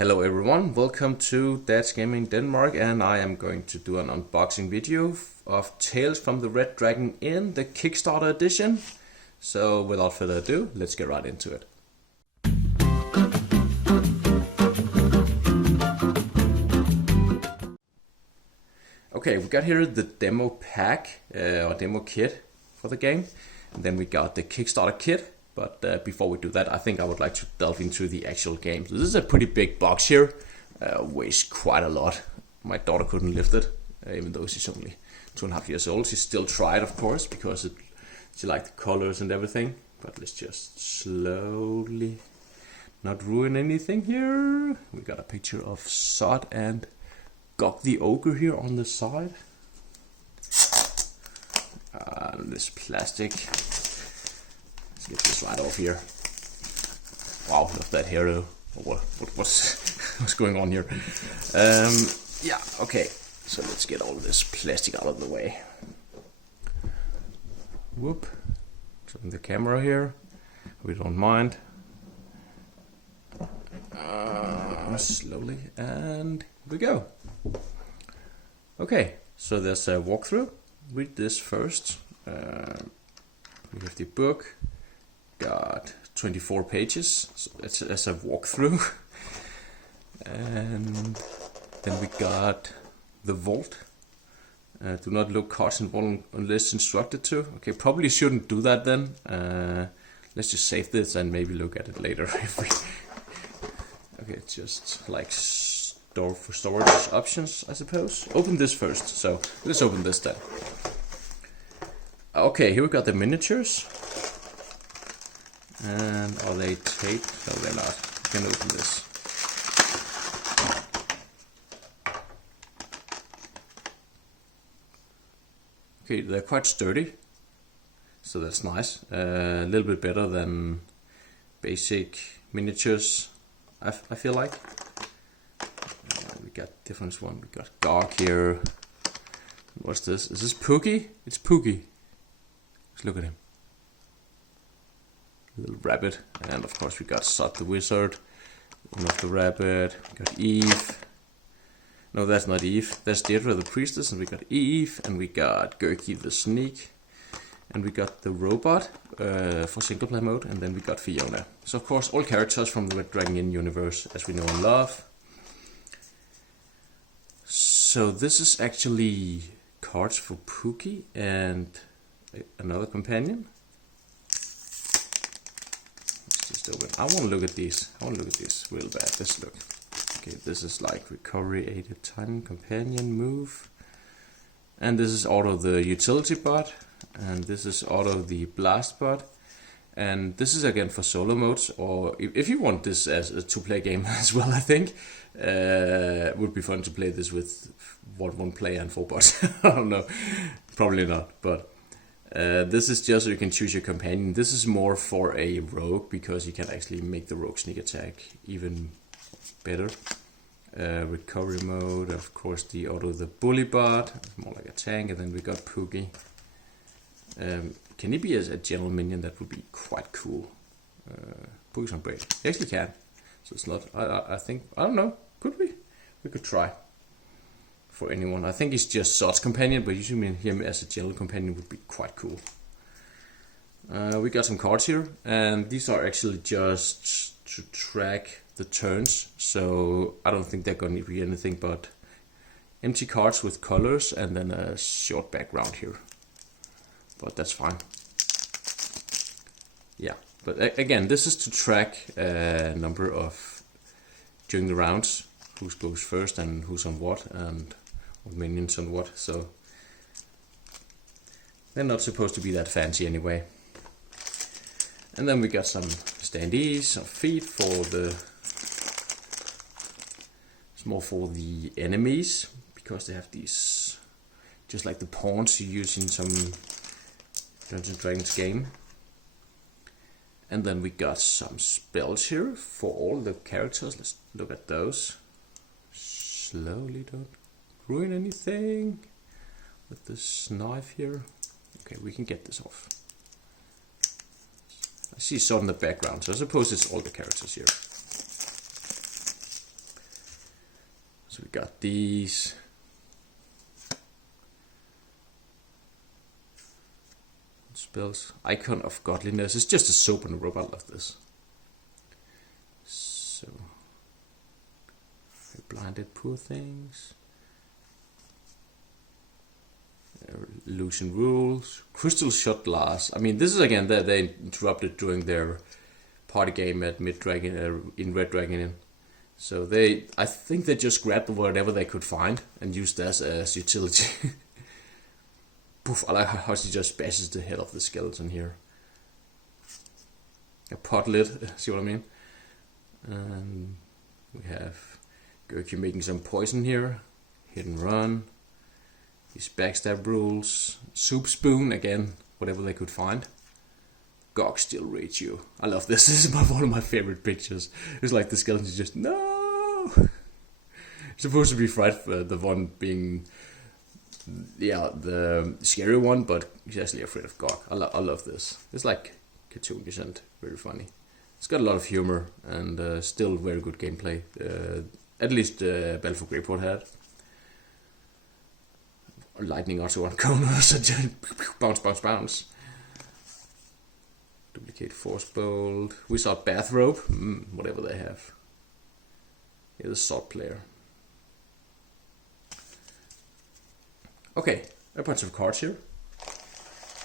Hello everyone, welcome to Dad's Gaming Denmark, and I am going to do an unboxing video of Tales from the Red Dragon in the Kickstarter edition. So without further ado, let's get right into it. Okay, we got here the demo pack or demo kit for the game, and then we got the Kickstarter kit. But before we do that, I think I would like to delve into the actual game. So this is a pretty big box here, weighs quite a lot. My daughter couldn't lift it, even though she's only 2.5 years old. She still tried, of course, because she liked the colors and everything. But let's just slowly not ruin anything here. We got a picture of Sod and Gog the Ogre here on the side. This plastic. Let's get this right off here. Wow, look at that hair though. What's going on here? Yeah, okay. So let's get all this plastic out of the way. Whoop. Turn the camera here. We don't mind. Slowly, and here we go. Okay, so there's a walkthrough. Read this first. We have the book. Got 24 pages, so that's a walkthrough. And then we got the vault. Do not look cards involved unless instructed to. Okay, probably shouldn't do that then. Let's just save this and maybe look at it later. Okay, just like store for storage options, I suppose. Open this first, so let's open this then. Okay, here we got the miniatures. And are they taped? No, they're not. You can open this. Okay, they're quite sturdy, so that's nice. A little bit better than basic miniatures, I feel like. We got different one. We got Gog here. What's this? Is this Pookie? It's Pookie. Let's look at him. Little rabbit, and of course we got Sod the Wizard, one of the rabbit. We got Eve. No, that's not Eve. That's Deirdre the Priestess, and we got Eve, and we got Gurky the Sneak, and we got the robot for single player mode, and then we got Fiona. So of course all characters from the Red Dragon Inn universe, as we know and love. So this is actually cards for Pookie and another companion. I want to look at these. I want to look at this real bad. Let's look. Okay, this is like recovery aided time companion move, and this is auto the utility bot, and this is auto the blast bot, and this is again for solo modes, or if you want this as a two-player game as well. I think it would be fun to play this with one player and 4 bots. I don't know, probably not, but. This is just so you can choose your companion. This is more for a rogue, because you can actually make the rogue sneak attack even better. Recovery mode, of course, the auto the bully bot, more like a tank, and then we got Pookie. Can he be a general minion? That would be quite cool. Pookie's on break. He actually can. So it's not. I think. I don't know. Could we? We could try. For anyone, I think he's just Sod's companion, but using him as a general companion would be quite cool. We got some cards here, and these are actually just to track the turns, so I don't think they're going to be anything but empty cards with colors and then a short background here. But that's fine. Yeah, but again, this is to track a number of during the rounds, who goes first and who's on what, and minions on what, so they're not supposed to be that fancy anyway. And then we got some standees or feet for the, it's more for the enemies, because they have these, just like the pawns you use in some Dungeons & Dragons game. And then we got some spells here for all the characters. Let's look at those. Slowly, don't ruin anything with this knife here. Okay, we can get this off. I see Sod in the background, so I suppose it's all the characters here. So we got these. Spells. Icon of Godliness. It's just a soap and a rope. I love this. So, blinded poor things. Illusion rules. Crystal shot glass. I mean, this is again that they interrupted during their party game at Mid Dragon in Red Dragon Inn. So I think they just grabbed whatever they could find and used that as utility. Poof! I like how she just bashes the head off the skeleton here. A pot lid. See what I mean? And we have Gurky making some poison here. Hit and run. These backstab rules. Soup spoon again. Whatever they could find. Gog still rage you. I love this. This is one of my favorite pictures. It's like the skeleton is just no. It's supposed to be Fright, the one being, the scary one, but he's actually afraid of Gog. I love this. It's like cartoonish and very funny. It's got a lot of humor and still very good gameplay. At least Balfour Greyport had. Lightning also on corners and bounce. Duplicate force bolt. We saw bathrobe. Whatever they have. Here's a sword player. Okay, a bunch of cards here.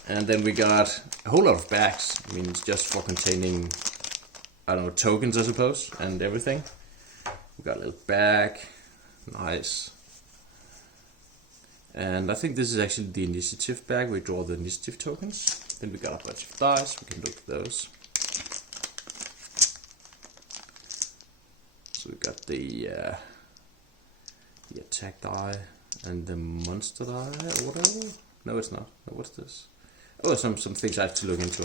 And then we got a whole lot of bags. I mean, it's just for containing, I don't know, tokens, I suppose, and everything. We got a little bag. Nice. And I think this is actually the initiative bag. We draw the initiative tokens. Then we got a bunch of dice. We can look at those. So we got the attack die and the monster die or whatever. No, it's not. No, what's this? Oh, some things I have to look into,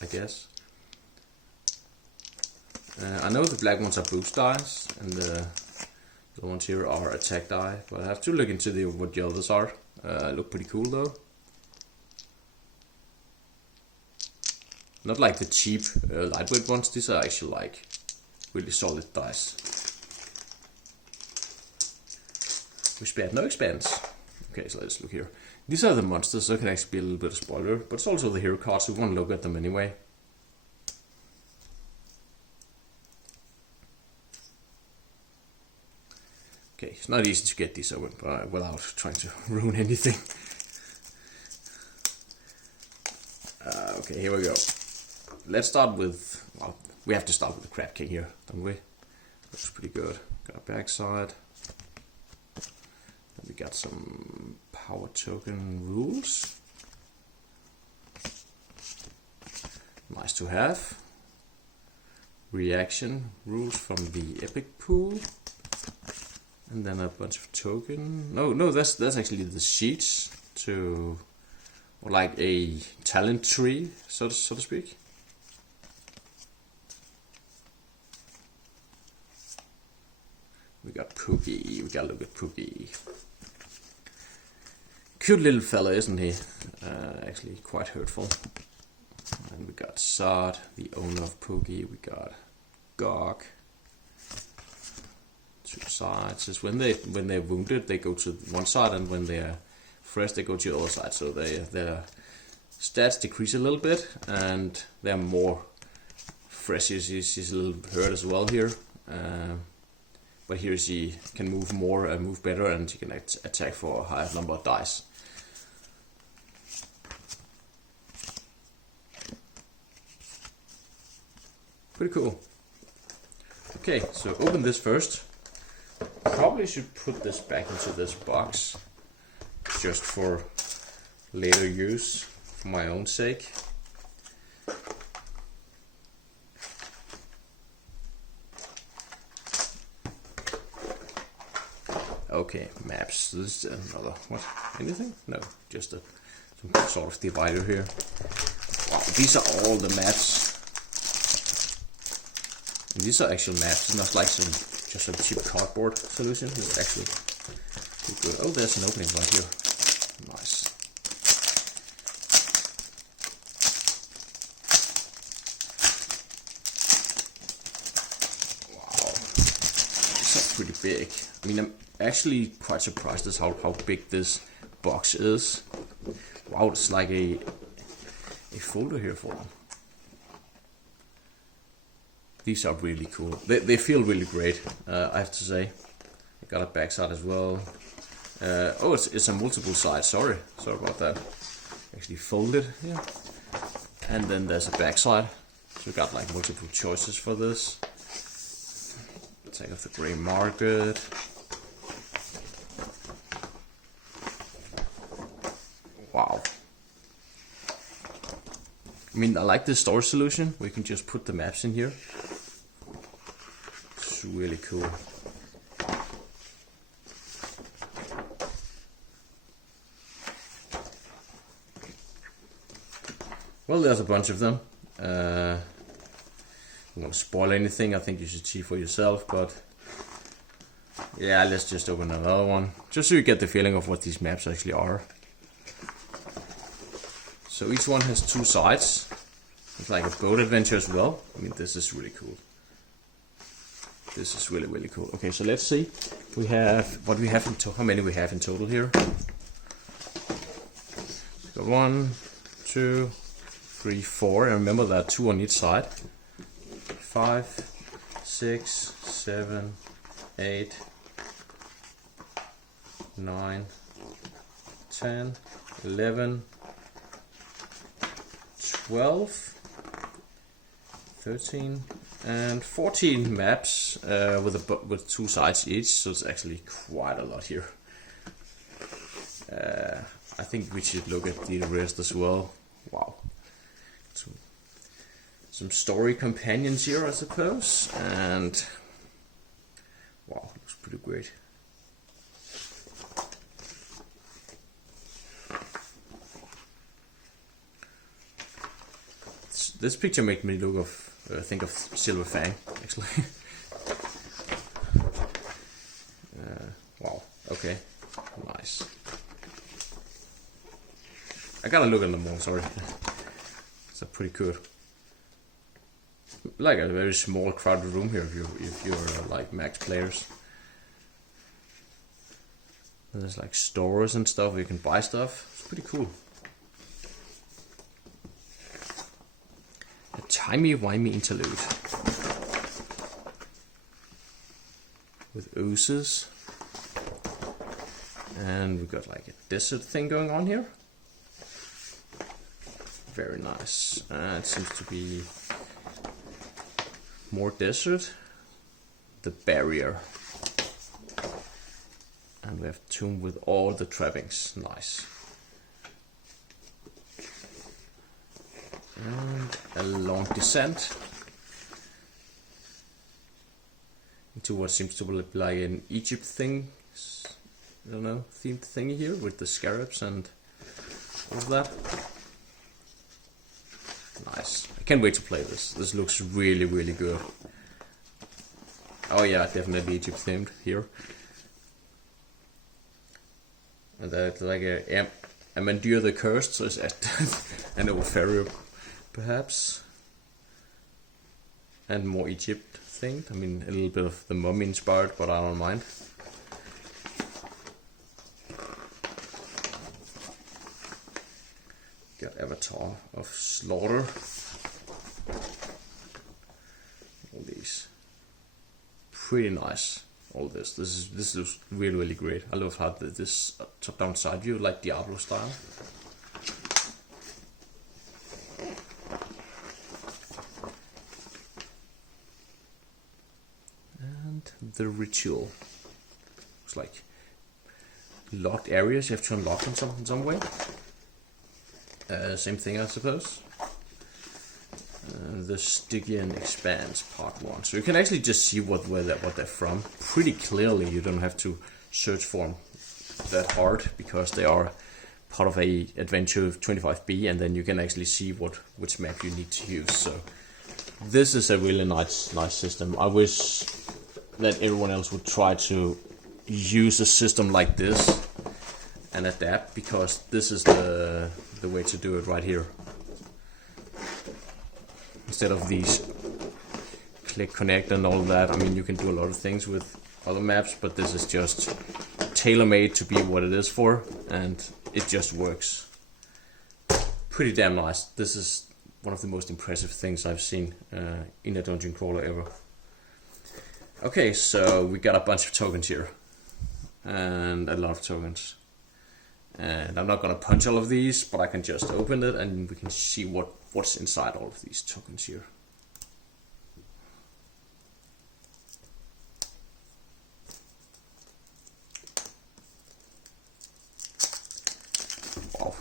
I guess. I know the black ones are boost dice and the ones here are attack die, but I have to look into what the others are. Look pretty cool though. Not like the cheap lightweight ones. These are actually like really solid dice. Expand, no expands. Okay, so let's look here. These are the monsters, so it can actually be a little bit of spoiler, but it's also the hero cards, so we want to look at them anyway. Okay, it's not easy to get these open without trying to ruin anything. Okay, here we go. Let's start with, well, we have to start with the Crab King here, don't we? Looks pretty good. Got a backside. We got some power token rules. Nice to have. Reaction rules from the epic pool. And then a bunch of token. No, that's actually the sheets to, or like a talent tree, so to speak. We got Pookie. We gotta look at Pookie. Cute little fella, isn't he? Actually quite hurtful. And we got Sod, the owner of Pookie. We got Gog. Two sides. Is when they're wounded, they go to one side, and when they're fresh, they go to the other side. So their stats decrease a little bit, and they're more fresh. She's a little hurt as well here. But here she can move more, move better, and she can attack for a higher number of dice. Pretty cool. Okay, so open this first. Probably should put this back into this box just for later use, for my own sake. Okay, maps. This is another, what? Anything? No, just some sort of divider here. Wow, these are all the maps. And these are actual maps, it's not like just some cheap cardboard solution. It's actually good. Oh, there's an opening right here. Nice. Wow, these are pretty big. I mean, actually quite surprised as how big this box is. Wow, it's like a folder here for them. These are really cool. They feel really great, I have to say. I got a backside as well. Oh, it's a multiple side. Sorry about that. Actually folded here. And then there's a backside. So we got like multiple choices for this. Take off the gray market. Wow. I mean, I like this storage solution. We can just put the maps in here. It's really cool. Well, there's a bunch of them. I don't want to spoil anything. I think you should see for yourself, but yeah, let's just open another one, just so you get the feeling of what these maps actually are. So each one has two sides. It's like a boat adventure as well. I mean, this is really cool. This is really, really cool. Okay, so let's see. We have what we have in total. How many we have in total here? So 1, 2, 3, 4. And remember there are 2 on each side. 5, 6, 7, 8, 9, 10, 11, 12, 13, and 14 maps with 2 sides each. So it's actually quite a lot here. I think we should look at the rest as well. Wow. Some story companions here, I suppose, and wow, looks pretty great. This picture made me think of Silver Fang, actually. Wow. Okay. Nice. I gotta look at them more. Sorry. It's pretty good. Like a very small crowded room here if you're like max players. And there's like stores and stuff where you can buy stuff. It's pretty cool. A timey-wimey interlude with oozes, and we got like a desert thing going on here. Very nice. It seems to be more desert. The barrier. And we have tomb with all the trappings. Nice. And a long descent into what seems to be like an Egypt thing. I don't know, themed thingy here with the scarabs and all of that. Nice. I can't wait to play this. This looks really, really good. Oh yeah, definitely Egypt themed here. And that's like a Amandur the Cursed, so it's an old pharaoh, perhaps. And more Egypt themed. I mean, a little bit of the mummy inspired, but I don't mind. Got Avatar of Slaughter. All these. Pretty nice. All this. This looks really, really great. I love how this top-down side view, like Diablo style. And the ritual. Looks like locked areas you have to unlock in some way. Same thing, I suppose. The Stygian Expanse Part 1. So you can actually just see what they're from pretty clearly. You don't have to search for them that hard because they are part of a adventure of 25B, and then you can actually see which map you need to use. So this is a really nice system. I wish that everyone else would try to use a system like this and adapt, because this is the way to do it right here. Instead of these click connect and all that, I mean, you can do a lot of things with other maps, but this is just tailor-made to be what it is for, and it just works pretty damn nice. This is one of the most impressive things I've seen in a dungeon crawler ever. Okay, so we got a bunch of tokens here, and a lot of tokens. And I'm not gonna punch all of these, but I can just open it and we can see what's inside all of these tokens here. Wow.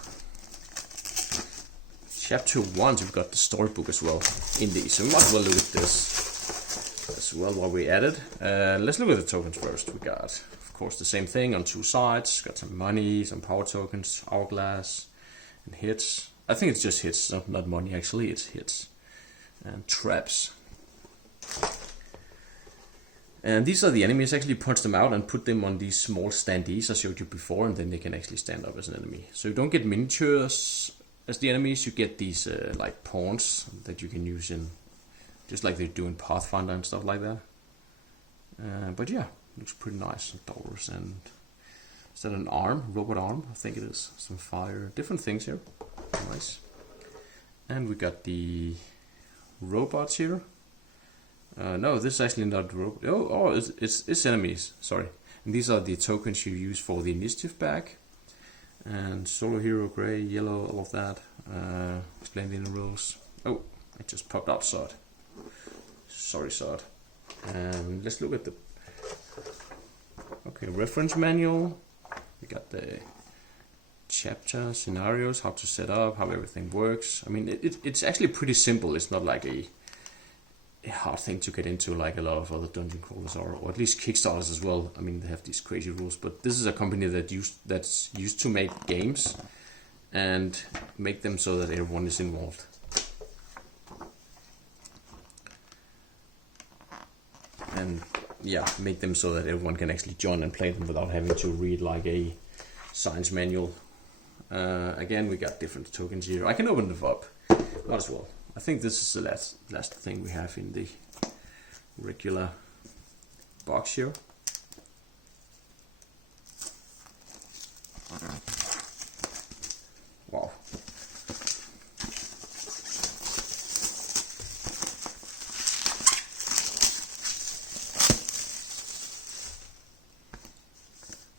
Chapter 1, so we've got the storybook as well in these, so we might as well look at this as well while we're at it. Let's look at the tokens first. We got, of course, the same thing on two sides. Got some money, some power tokens, hourglass, and hits. I think it's just hits, not money actually, it's hits. And traps. And these are the enemies. Actually punch them out and put them on these small standees I showed you before, and then they can actually stand up as an enemy. So you don't get miniatures as the enemies, you get these like pawns that you can use in, just like they do in Pathfinder and stuff like that. But yeah, looks pretty nice. Doors, and is that an arm? Robot arm? I think it is. Some fire, different things here. Nice. And we got the robots here. No, this is actually not robot. Oh, it's enemies. Sorry. And these are the tokens you use for the initiative bag. And solo hero, gray, yellow, all of that. Explained in the rules. Oh, I just popped out sword. Sorry, sword. Let's look at the reference manual. We got the chapter scenarios, how to set up, how everything works. I mean, it's actually pretty simple. It's not like a hard thing to get into like a lot of other dungeon crawlers or at least Kickstarters as well. I mean, they have these crazy rules, but this is a company that's used to make games and make them so that everyone is involved. And yeah, make them so that everyone can actually join and play them without having to read like a science manual. Again, we got different tokens here. I can open them up, might as well. I think this is the last thing we have in the regular box here. Wow.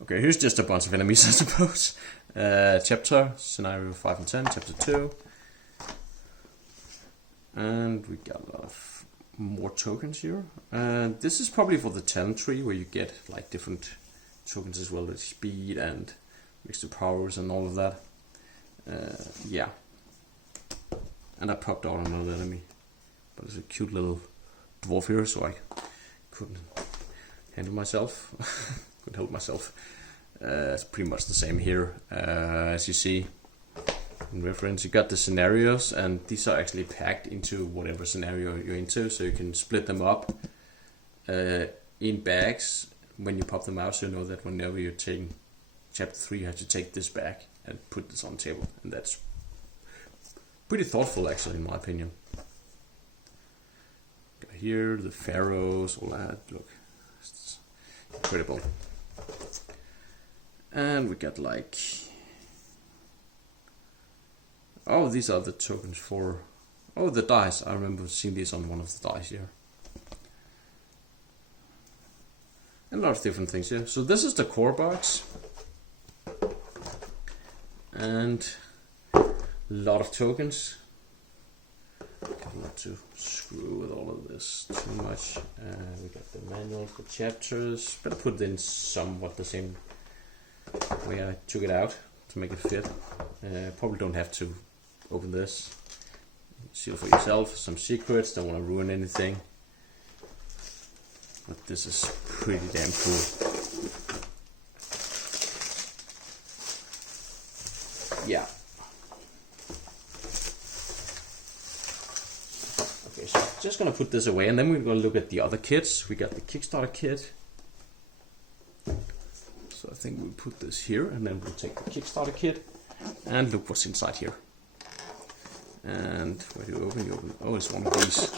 Okay, here's just a bunch of enemies, I suppose. Chapter, scenario 5 and 10, chapter 2. And we got a lot of more tokens here. This is probably for the talent tree, where you get like different tokens as well, with speed and mixed powers and all of that. Yeah. And I popped out another enemy. But it's a cute little dwarf here, so I couldn't handle myself. Couldn't help myself. It's pretty much the same here. As you see in reference, you got the scenarios, and these are actually packed into whatever scenario you're into, so you can split them up in bags when you pop them out, so you know that whenever you're taking chapter 3 you have to take this bag and put this on the table, and that's pretty thoughtful actually, in my opinion. Got here the pharaohs, all that, look, it's incredible. And we got like, oh, these are the tokens for, oh, the dice. I remember seeing these on one of the dice here. And a lot of different things here. So this is the core box. And a lot of tokens. Not to screw with all of this too much. We got the manual for chapters. Better put it in somewhat the same way I took it out to make it fit. Probably don't have to open this. See for yourself. Some secrets. Don't want to ruin anything. But this is pretty damn cool. Yeah. Okay, so just gonna put this away, and then we're gonna look at the other kits. We got the Kickstarter kit. So I think we'll put this here, and then we'll take the Kickstarter kit and look what's inside here. And where do you open? You open. Oh, it's one of these.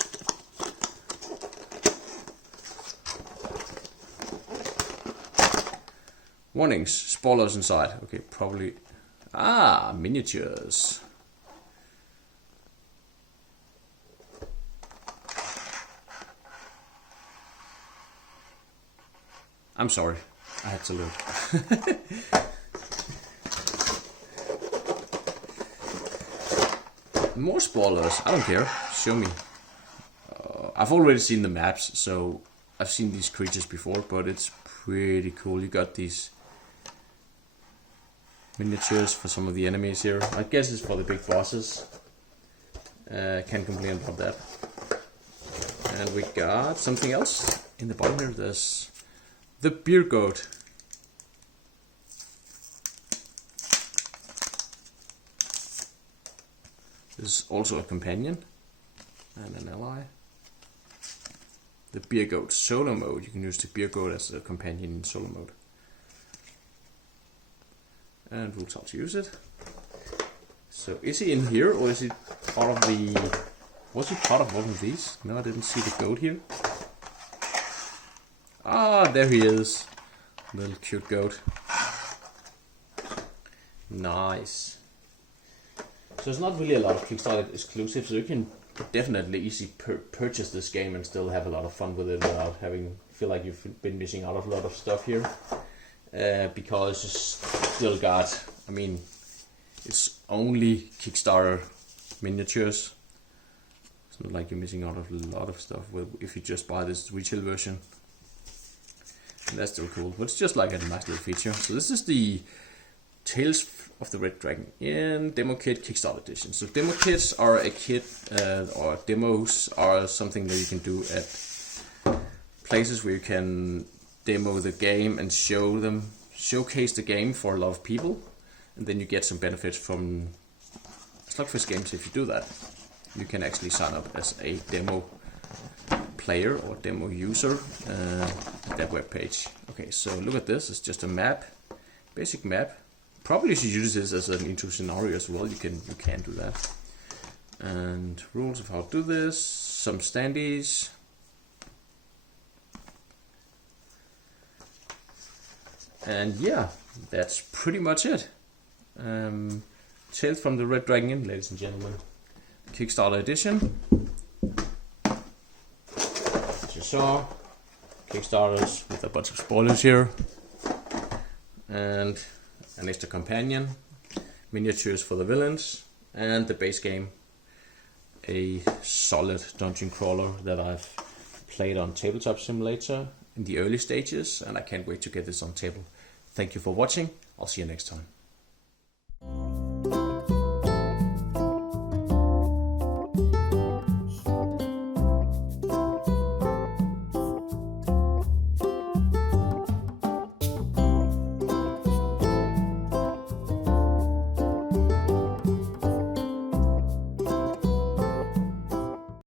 Warnings, spoilers inside. Okay, probably. Ah, miniatures. I'm sorry, I had to look. More spoilers, I don't care, show me. I've already seen the maps, so I've seen these creatures before, but it's pretty cool. You got these miniatures for some of the enemies here. I guess it's for the big bosses. Can't complain about that. And we got something else in the bottom here. There's the beer goat. This is also a companion and an ally. The beer goat solo mode. You can use the beer goat as a companion in solo mode. And rules how to use it. So is he in here, or is he part of the... Was he part of one of these? No, I didn't see the goat here. Ah, there he is. Little cute goat. Nice. So it's not really a lot of Kickstarter exclusives, so you can definitely easily purchase this game and still have a lot of fun with it without feel like you've been missing out on a lot of stuff here. Because you still got, I mean, it's only Kickstarter miniatures. It's not like you're missing out on a lot of stuff if you just buy this retail version. And that's still cool, but it's just like a nice little feature. So this is the Tales of the Red Dragon in Demo Kit Kickstarter Edition. So demo kits are a kit, or demos are something that you can do at places where you can demo the game and showcase the game for a lot of people, and then you get some benefits from Slugfest Games if you do that. You can actually sign up as a demo player or demo user at that web page. Okay, so look at this. It's just a map, basic map. Probably you should use this as an intro scenario as well. You can do that. And rules of how to do this. Some standees. And yeah, that's pretty much it. Tales from the Red Dragon Inn, ladies and gentlemen. Kickstarter edition. As you saw, Kickstarters with a bunch of spoilers here. And an extra companion, miniatures for the villains, and the base game, a solid dungeon crawler that I've played on Tabletop Simulator in the early stages, and I can't wait to get this on table. Thank you for watching. I'll see you next time.